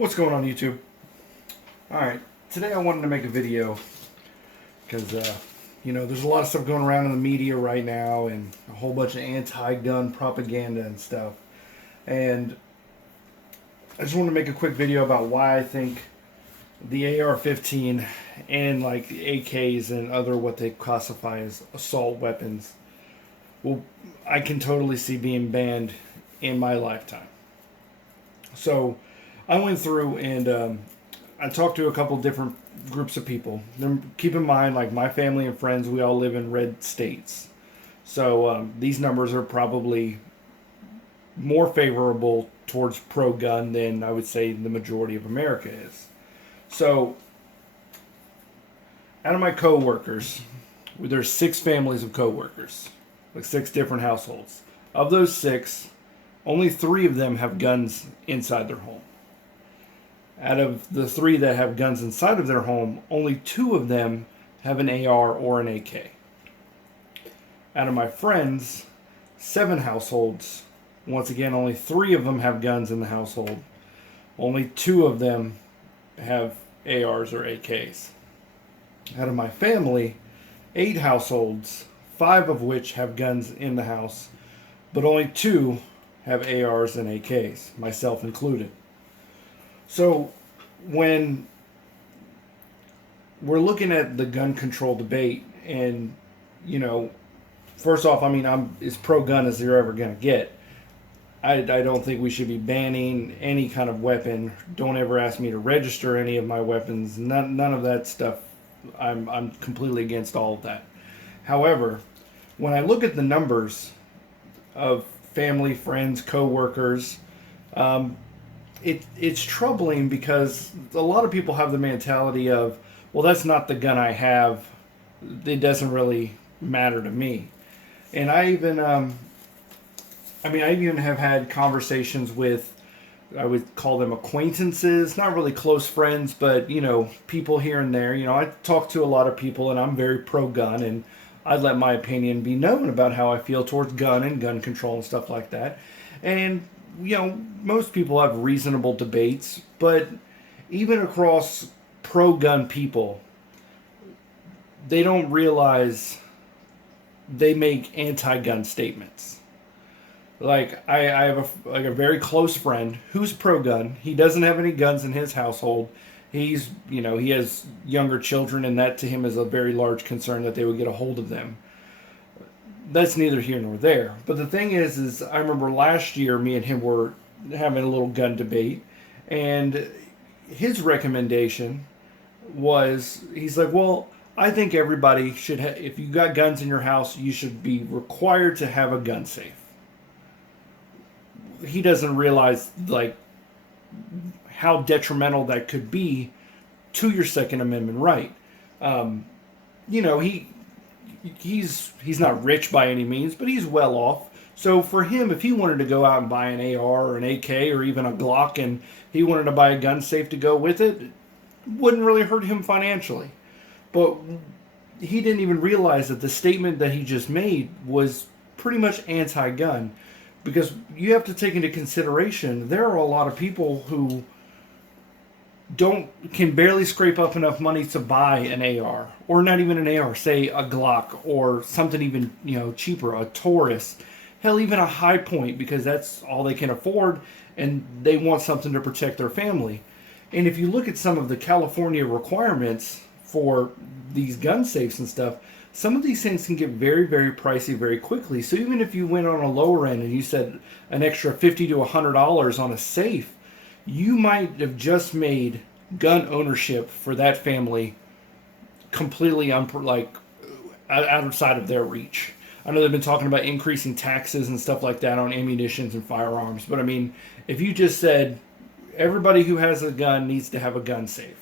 What's going on, YouTube? Alright, today I wanted to make a video because, there's a lot of stuff going around in the media right now and a whole bunch of anti-gun propaganda and stuff. And I just want to make a quick video about why I think the AR-15 and like AKs and other what they classify as assault weapons, well, I can totally see being banned in my lifetime. So I went through and I talked to a couple different groups of people. Keep in mind, like my family and friends, we all live in red states. So these numbers are probably more favorable towards pro-gun than I would say the majority of America is. So out of my co-workers, there's 6 families of co-workers, like 6 different households. Of those 6, only 3 of them have guns inside their home. Out of the 3 that have guns inside of their home, only 2 of them have an AR or an AK. Out of my friends, 7 households, once again, only 3 of them have guns in the household. Only 2 of them have ARs or AKs. Out of my family, 8 households, 5 of which have guns in the house, but only 2 have ARs and AKs, myself included. So when we're looking at the gun control debate, and first off, I'm as pro-gun as they're ever going to get. I don't think we should be banning any kind of weapon. Don't ever ask me to register any of my weapons. None of that stuff. I'm completely against all of that. However, when I look at the numbers of family, friends, co-workers, it's troubling because a lot of people have the mentality of, well, that's not the gun I have. It doesn't really matter to me. And I even have had conversations with, I would call them acquaintances, not really close friends, but, people here and there. I talk to a lot of people and I'm very pro-gun, and I let my opinion be known about how I feel towards gun and gun control and stuff like that. And, most people have reasonable debates, but even across pro-gun people, they don't realize they make anti-gun statements. Like, I have a very close friend who's pro-gun. He doesn't have any guns in his household. He has younger children, and that to him is a very large concern that they would get a hold of them. That's neither here nor there. But the thing is I remember last year me and him were having a little gun debate, and his recommendation was, he's like, well, I think everybody should if you got guns in your house, you should be required to have a gun safe. He doesn't realize, like, how detrimental that could be to your Second Amendment right. He's not rich by any means, but he's well off. So for him, if he wanted to go out and buy an AR or an AK or even a Glock, and he wanted to buy a gun safe to go with it, it wouldn't really hurt him financially. But he didn't even realize that the statement that he just made was pretty much anti-gun. Because you have to take into consideration, there are a lot of people who can barely scrape up enough money to buy an AR, or not even an AR, say a Glock, or something even cheaper, a Taurus, hell, even a High Point, because that's all they can afford, and they want something to protect their family. And if you look at some of the California requirements for these gun safes and stuff, some of these things can get very, very pricey very quickly. So even if you went on a lower end and you said an extra $50 to $100 on a safe, you might have just made gun ownership for that family completely outside of their reach. I know they've been talking about increasing taxes and stuff like that on ammunitions and firearms, but if you just said everybody who has a gun needs to have a gun safe,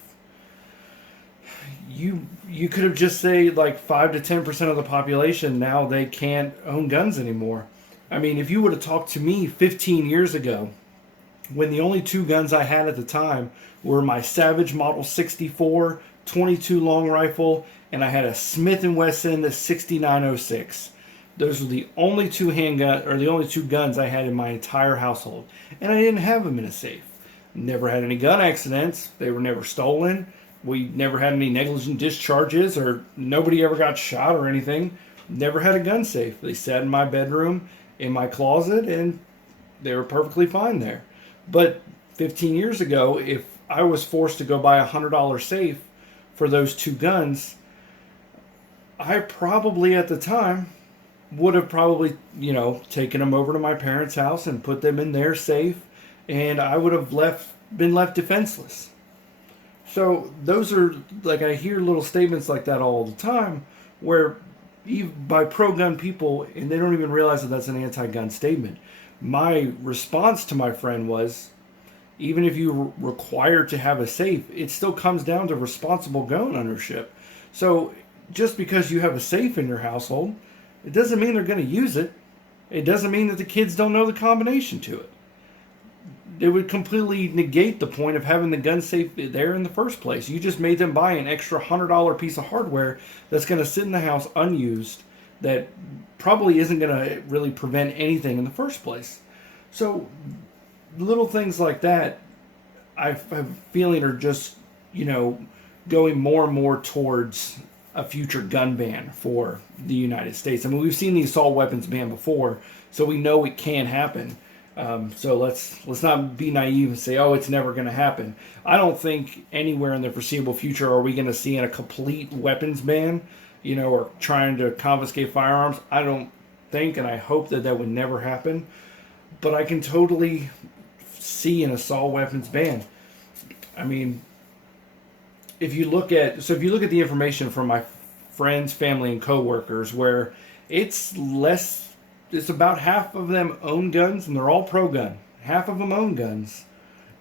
you could have just say like 5 to 10% of the population now they can't own guns anymore. If you would have talked to me 15 years ago, when the only 2 guns I had at the time were my Savage Model 64 .22 long rifle, and I had a Smith & Wesson 6906. Those were the only the only two guns I had in my entire household, and I didn't have them in a safe. Never had any gun accidents. They were never stolen. We never had any negligent discharges, or nobody ever got shot or anything. Never had a gun safe. They sat in my bedroom, in my closet, and they were perfectly fine there. But 15 years ago, if I was forced to go buy a $100 safe for those two guns, I probably at the time would have probably, taken them over to my parents' house and put them in their safe, and I would have been left defenseless. So those are, like, I hear little statements like that all the time, where even by pro-gun people, and they don't even realize that that's an anti-gun statement. My response to my friend was, even if you required to have a safe, it still comes down to responsible gun ownership. So just because you have a safe in your household, it doesn't mean they're going to use it. It doesn't mean that the kids don't know the combination to it. It would completely negate the point of having the gun safe there in the first place. You just made them buy an extra $100 piece of hardware that's going to sit in the house unused, that probably isn't going to really prevent anything in the first place. So little things like that, I have a feeling, are just, going more and more towards a future gun ban for the United States. I mean, we've seen the assault weapons ban before, so we know it can happen. So let's not be naive and say, oh, it's never going to happen. I don't think anywhere in the foreseeable future are we going to see a complete weapons ban, or trying to confiscate firearms. I don't think, and I hope that would never happen. But I can totally see an assault weapons ban. I mean, if you look at the information from my friends, family, and coworkers, where it's about half of them own guns, and they're all pro-gun. Half of them own guns.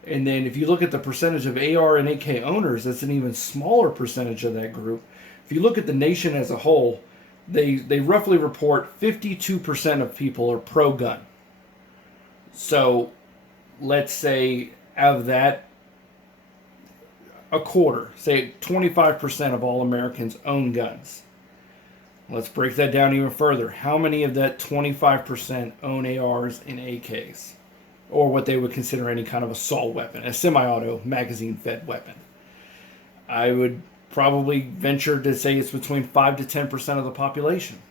And then if you look at the percentage of AR and AK owners, that's an even smaller percentage of that group. If you look at the nation as a whole, they roughly report 52% of people are pro-gun. So let's say out of that, a quarter, say 25% of all Americans own guns. Let's break that down even further. How many of that 25% own ARs and AKs? Or what they would consider any kind of assault weapon, a semi-auto magazine-fed weapon? I would probably venture to say it's between 5 to 10% of the population.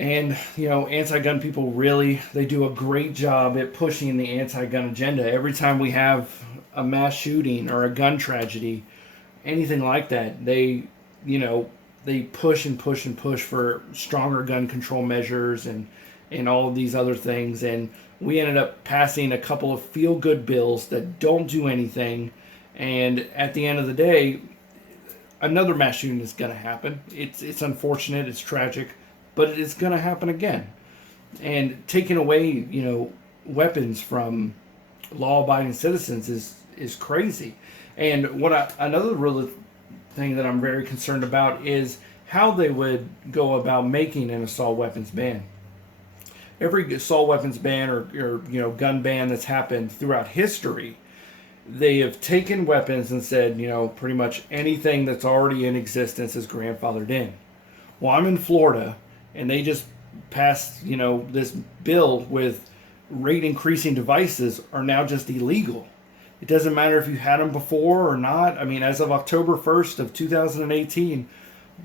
And, anti-gun people they do a great job at pushing the anti-gun agenda. Every time we have a mass shooting or a gun tragedy, anything like that, they push and push and push for stronger gun control measures and all of these other things. And we ended up passing a couple of feel-good bills that don't do anything. And at the end of the day, another mass shooting is going to happen. It's unfortunate, it's tragic, but it's going to happen again. And taking away, weapons from law-abiding citizens is crazy. And another real thing that I'm very concerned about is how they would go about making an assault weapons ban. Every assault weapons ban or gun ban that's happened throughout history, they have taken weapons and said, pretty much anything that's already in existence is grandfathered in. Well, I'm in Florida, and they just passed, this bill with rate increasing devices are now just illegal. It doesn't matter if you had them before or not. I mean, as of October 1st of 2018,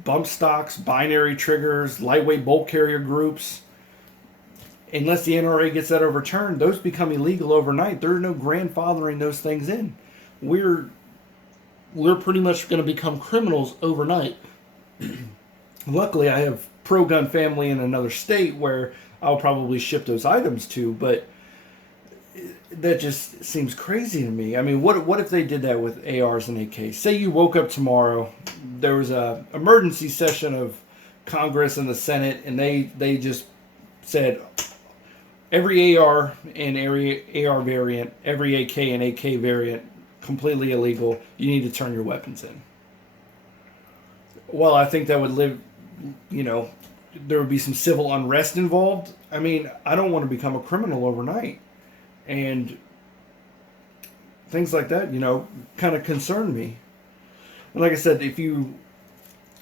bump stocks, binary triggers, lightweight bolt carrier groups, unless the NRA gets that overturned, those become illegal overnight. There's no grandfathering those things in. We're pretty much going to become criminals overnight. Luckily, I have pro-gun family in another state where I'll probably ship those items to, but that just seems crazy to me. I mean, what if they did that with ARs and AKs? Say you woke up tomorrow, there was a emergency session of Congress and the Senate, and they just said every AR and every AR variant, every AK and AK variant, completely illegal. You need to turn your weapons in. Well, I think that would there would be some civil unrest involved. I mean, I don't want to become a criminal overnight. And things like that, kind of concern me. And like I said,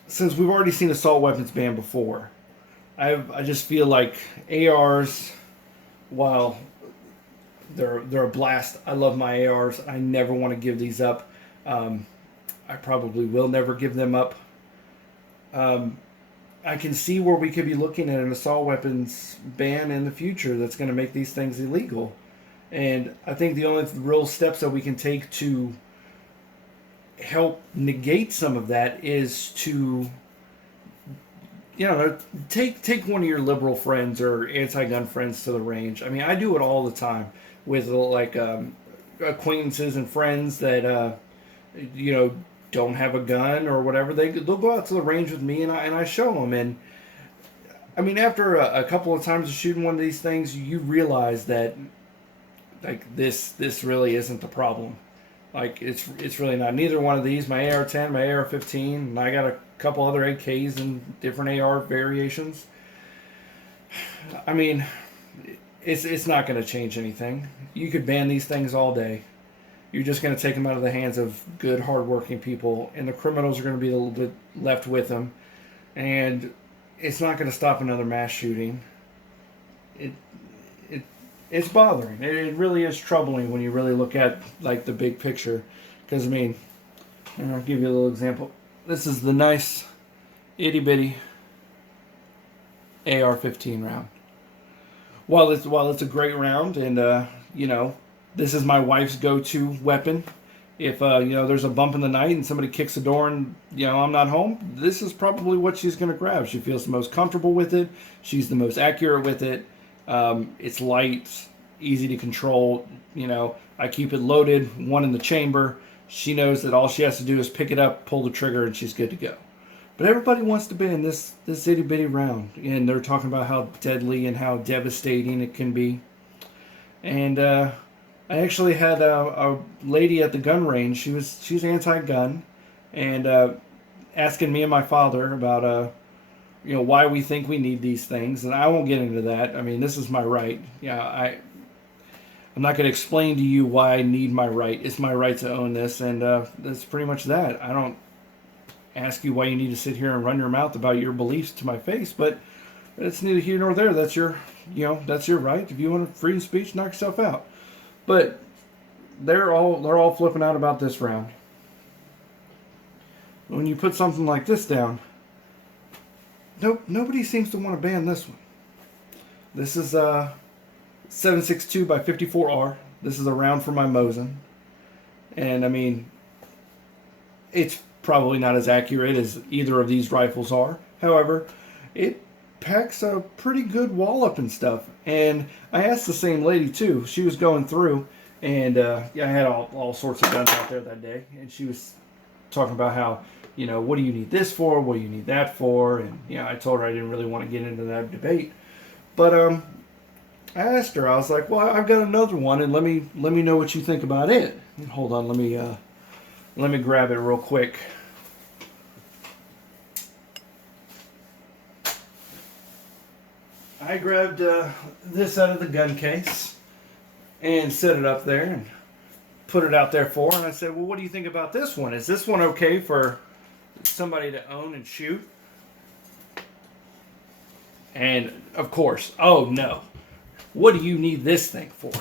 since we've already seen assault weapons ban before, I just feel like ARs, while they're a blast. I love my ARs. I never want to give these up. Um, I probably will never give them up. Um, I can see where we could be looking at an assault weapons ban in the future that's going to make these things illegal. And I think the only real steps that we can take to help negate some of that is to, take one of your liberal friends or anti-gun friends to the range. I mean, I do it all the time with acquaintances and friends that you know don't have a gun or whatever. They'll go out to the range with me, and I show them. And I mean, after a couple of times of shooting one of these things, you realize that like this really isn't the problem. Like it's really not. Neither one of these. My AR-10, my AR-15, and I got a couple other AKs and different AR variations. I mean, it's not going to change anything. You could ban these things all day. You're just going to take them out of the hands of good, hardworking people, and the criminals are going to be a little bit left with them. And it's not going to stop another mass shooting. It it's bothering. It really is troubling when you really look at like the big picture. Because I mean, and I'll give you a little example. This is the nice itty bitty AR-15 round. While it's a great round, and this is my wife's go-to weapon. If there's a bump in the night and somebody kicks the door and I'm not home, this is probably what she's going to grab. She feels the most comfortable with it. She's the most accurate with it. It's light, easy to control. I keep it loaded, one in the chamber. She knows that all she has to do is pick it up, pull the trigger, and she's good to go. But everybody wants to ban this itty bitty round, and they're talking about how deadly and how devastating it can be. And I actually had a lady at the gun range. She's anti-gun, and asking me and my father about why we think we need these things. And I won't get into that. I mean, this is my right. I'm not going to explain to you why I need my right. It's my right to own this, and that's pretty much that. I don't ask you why you need to sit here and run your mouth about your beliefs to my face, but it's neither here nor there. That's your right. If you want freedom of speech, knock yourself out. But they're all flipping out about this round. When you put something like this down, nobody seems to want to ban this one. This is 7.62 by 54R. This is a round for my Mosin, and I mean, it's probably not as accurate as either of these rifles are. However, it packs a pretty good wallop and stuff. And I asked the same lady too. She was going through, and I had all sorts of guns out there that day, and she was talking about how, what do you need this for? What do you need that for? And I told her I didn't really want to get into that debate. But I asked her. I was like, well, I've got another one, and let me know what you think about it. And hold on, let me grab it real quick. I grabbed this out of the gun case and set it up there and put it out there for her. And I said, well, what do you think about this one? Is this one okay for somebody to own and shoot? And of course, oh no, what do you need this thing for?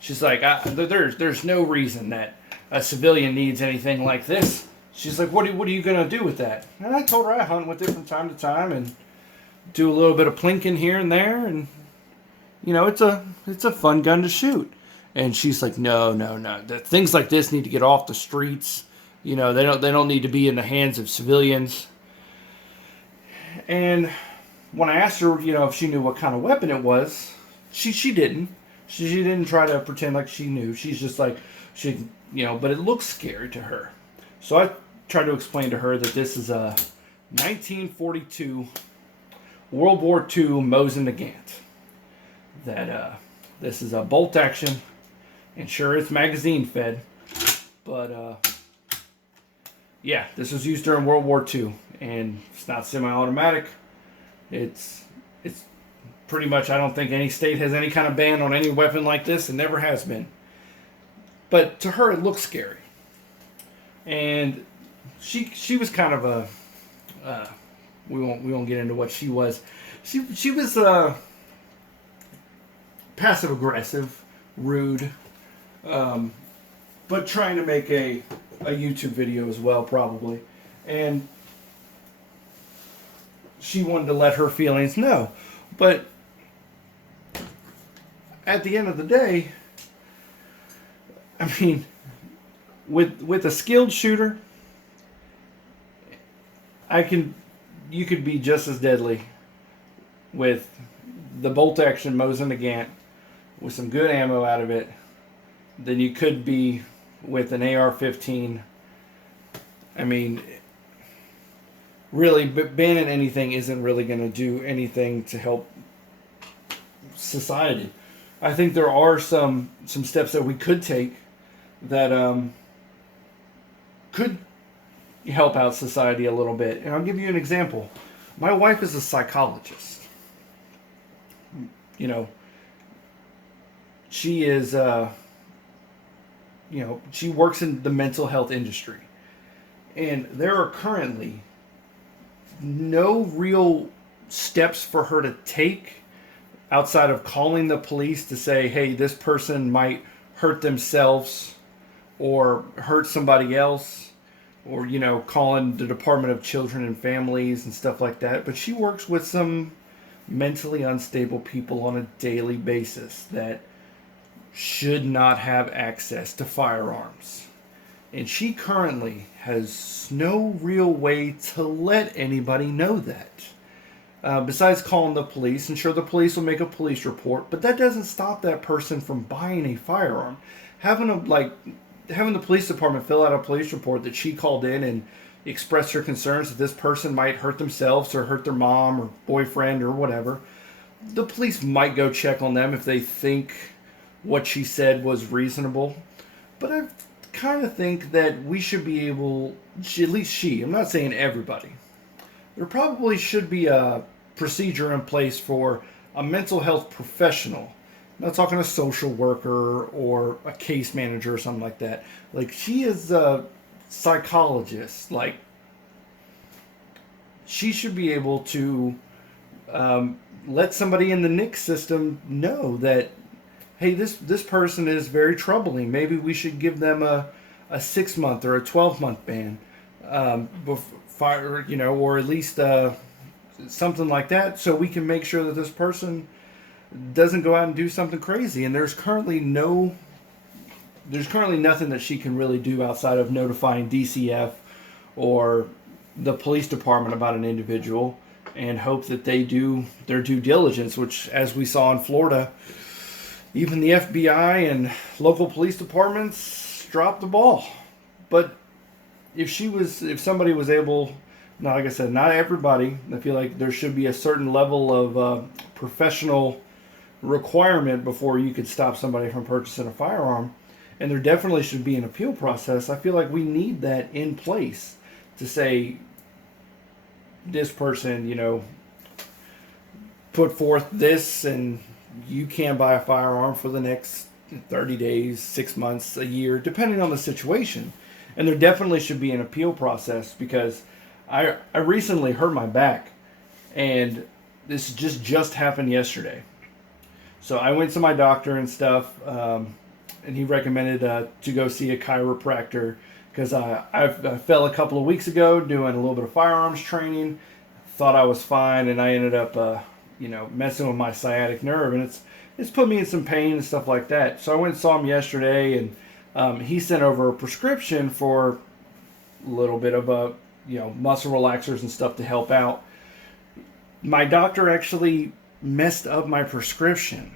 She's like, there's no reason that a civilian needs anything like this. She's like, what are you going to do with that? And I told her I hunt with it from time to time and do a little bit of plinking here and there, and it's a fun gun to shoot. And she's like, no, things like this need to get off the streets. They don't need to be in the hands of civilians. And when I asked her, if she knew what kind of weapon it was, she didn't. She didn't try to pretend like she knew. She's just like, but it looks scary to her. So I tried to explain to her that this is a 1942 World War II Mosin Nagant. That this is a bolt action, and sure, it's magazine fed, but yeah, this was used during World War II, and it's not semi-automatic. It's pretty much, I don't think any state has any kind of ban on any weapon like this. It never has been. But to her, it looks scary, and she was kind of a we won't get into what she was. She was passive aggressive rude. But trying to make a YouTube video as well, probably. And she wanted to let her feelings know. But at the end of the day, I mean, with a skilled shooter, you could be just as deadly with the bolt action Mosin Nagant with some good ammo out of it than you could be with an AR-15. I mean, really, banning anything isn't really going to do anything to help society. I think there are some steps that we could take that could help out society a little bit. And I'll give you an example. My wife is a psychologist. You know, she is, she works in the mental health industry. And there are currently no real steps for her to take outside of calling the police to say, hey, this person might hurt themselves or hurt somebody else, or, calling the Department of Children and Families and stuff like that. But she works with some mentally unstable people on a daily basis that should not have access to firearms. And she currently has no real way to let anybody know that. Besides calling the police, and sure, the police will make a police report, but that doesn't stop that person from buying a firearm. Having the police department fill out a police report that she called in and expressed her concerns that this person might hurt themselves or hurt their mom or boyfriend or whatever. The police might go check on them if they think what she said was reasonable. But I kind of think that we should be able, at least she, I'm not saying everybody, there probably should be a procedure in place for a mental health professional. I'm not talking a social worker or a case manager or something like that. Like, she is a psychologist. Like, she should be able to let somebody in the NICS system know that, hey, this person is very troubling. Maybe we should give them a 6-month or a 12-month ban, or at least something like that, so we can make sure that this person doesn't go out and do something crazy. And there's currently nothing that she can really do outside of notifying DCF or the police department about an individual and hope that they do their due diligence, which, as we saw in Florida, even the FBI and local police departments dropped the ball. But if somebody was able, now, like I said, not everybody, I feel like there should be a certain level of professional requirement before you could stop somebody from purchasing a firearm. And there definitely should be an appeal process. I feel like we need that in place to say, this person, put forth this, and you can buy a firearm for the next 30 days, 6 months, a year, depending on the situation. And there definitely should be an appeal process, because I recently hurt my back, and this just happened yesterday. So I went to my doctor and stuff, and he recommended to go see a chiropractor, because I fell a couple of weeks ago doing a little bit of firearms training. Thought I was fine, and I ended up messing with my sciatic nerve, and it's put me in some pain and stuff like that. So I went and saw him yesterday, and he sent over a prescription for a little bit of muscle relaxers and stuff to help out. My doctor actually messed up my prescription.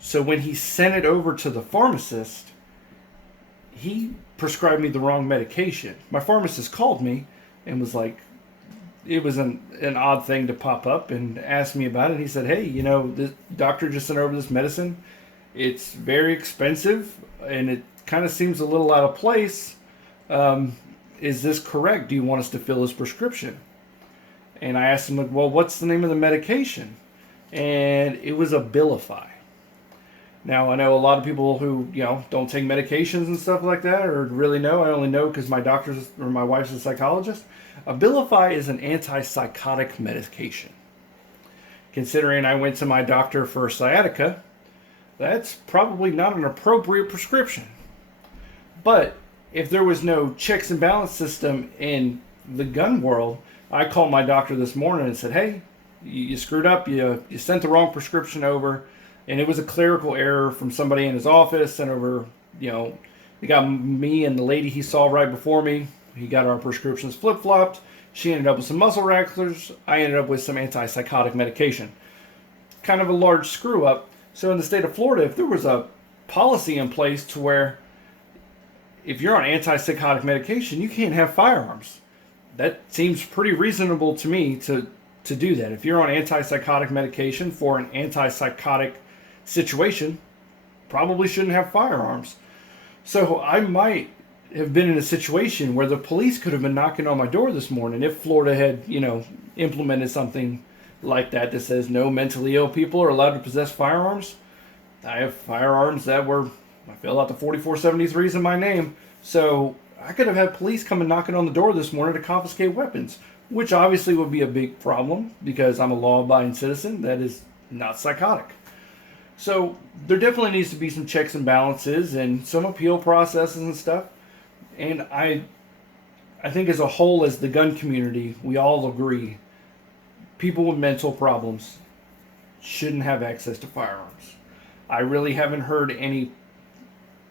So when he sent it over to the pharmacist, he prescribed me the wrong medication. My pharmacist called me and was like, it was an odd thing to pop up, and asked me about it. He said, hey, the doctor just sent over this medicine. It's very expensive, and it kind of seems a little out of place. Is this correct? Do you want us to fill his prescription? And I asked him, well, what's the name of the medication? And it was Abilify. Now, I know a lot of people who, don't take medications and stuff like that, or really know. I only know because my wife's a psychologist. Abilify is an antipsychotic medication. Considering I went to my doctor for sciatica, that's probably not an appropriate prescription. But if there was no checks and balance system in the gun world, I called my doctor this morning and said, hey, you screwed up. You sent the wrong prescription over. And it was a clerical error from somebody in his office. Sent over, they got me and the lady he saw right before me. He got our prescriptions flip-flopped. She ended up with some muscle relaxers. I ended up with some antipsychotic medication. Kind of a large screw up. So in the state of Florida, if there was a policy in place to where if you're on antipsychotic medication, you can't have firearms. That seems pretty reasonable to me to do that. If you're on antipsychotic medication for an antipsychotic situation, probably shouldn't have firearms. So I might have been in a situation where the police could have been knocking on my door this morning if Florida had, implemented something like that says no mentally ill people are allowed to possess firearms. I have firearms that I filled out the 4473s in my name. So I could have had police coming knocking on the door this morning to confiscate weapons, which obviously would be a big problem because I'm a law-abiding citizen that is not psychotic. So there definitely needs to be some checks and balances and some appeal processes and stuff. And I think as a whole, as the gun community, we all agree people with mental problems shouldn't have access to firearms. I really haven't heard any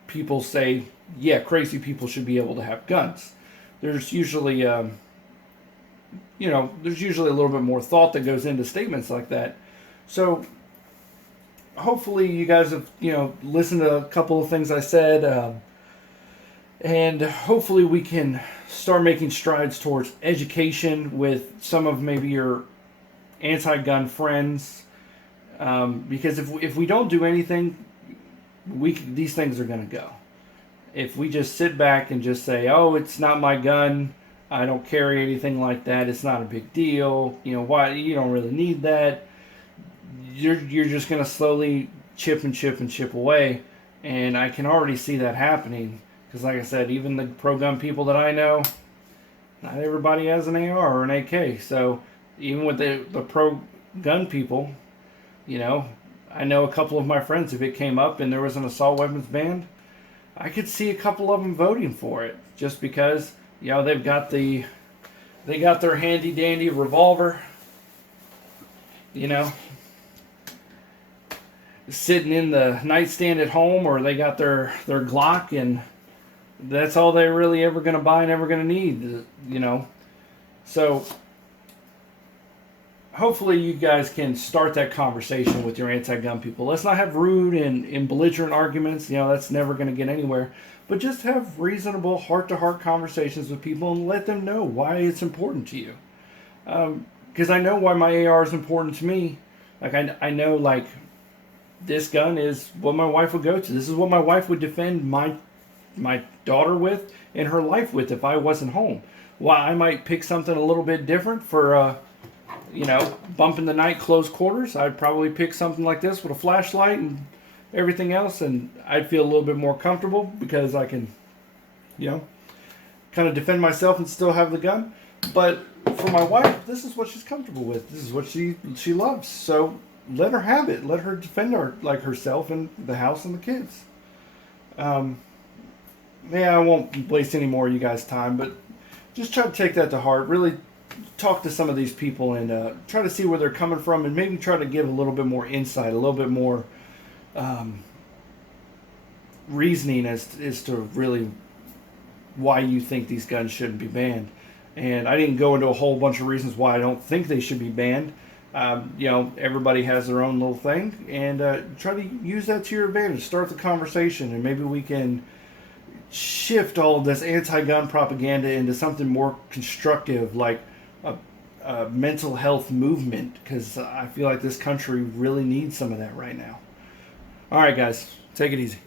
people say, yeah, crazy people should be able to have guns. There's usually, there's usually a little bit more thought that goes into statements like that. So hopefully you guys have, listened to a couple of things I said, and hopefully we can start making strides towards education with some of maybe your anti-gun friends, because if we don't do anything, these things are going to go. If we just sit back and just say, oh, it's not my gun, I don't carry anything like that, it's not a big deal, why, you don't really need that, you're just going to slowly chip away. And I can already see that happening because, like I said, even the pro-gun people that I know, not everybody has an AR or an AK. So even with the pro-gun people, I know a couple of my friends, if it came up and there was an assault weapons ban, I could see a couple of them voting for it just because, they got their handy dandy revolver, sitting in the nightstand at home, or they got their Glock, and that's all they're really ever going to buy and ever going to need, So hopefully you guys can start that conversation with your anti-gun people. Let's not have rude and belligerent arguments. That's never going to get anywhere. But just have reasonable heart-to-heart conversations with people and let them know why it's important to you. Because I know why my AR is important to me. Like, I know, like, this gun is what my wife would go to. This is what my wife would defend my daughter with and her life with if I wasn't home. While I might pick something a little bit different for, bump in the night, close quarters, I'd probably pick something like this with a flashlight and everything else, and I'd feel a little bit more comfortable because I can, kind of defend myself and still have the gun. But for my wife, this is what she's comfortable with. This is what she loves. So let her have it. Let her defend herself and the house and the kids. I won't waste any more of you guys' time, but just try to take that to heart. Really talk to some of these people and try to see where they're coming from, and maybe try to give a little bit more insight, a little bit more reasoning as to really why you think these guns shouldn't be banned. And I didn't go into a whole bunch of reasons why I don't think they should be banned. Everybody has their own little thing, and try to use that to your advantage. Start the conversation, and maybe we can shift all of this anti-gun propaganda into something more constructive, like a mental health movement, because I feel like this country really needs some of that right now. All right, guys, take it easy.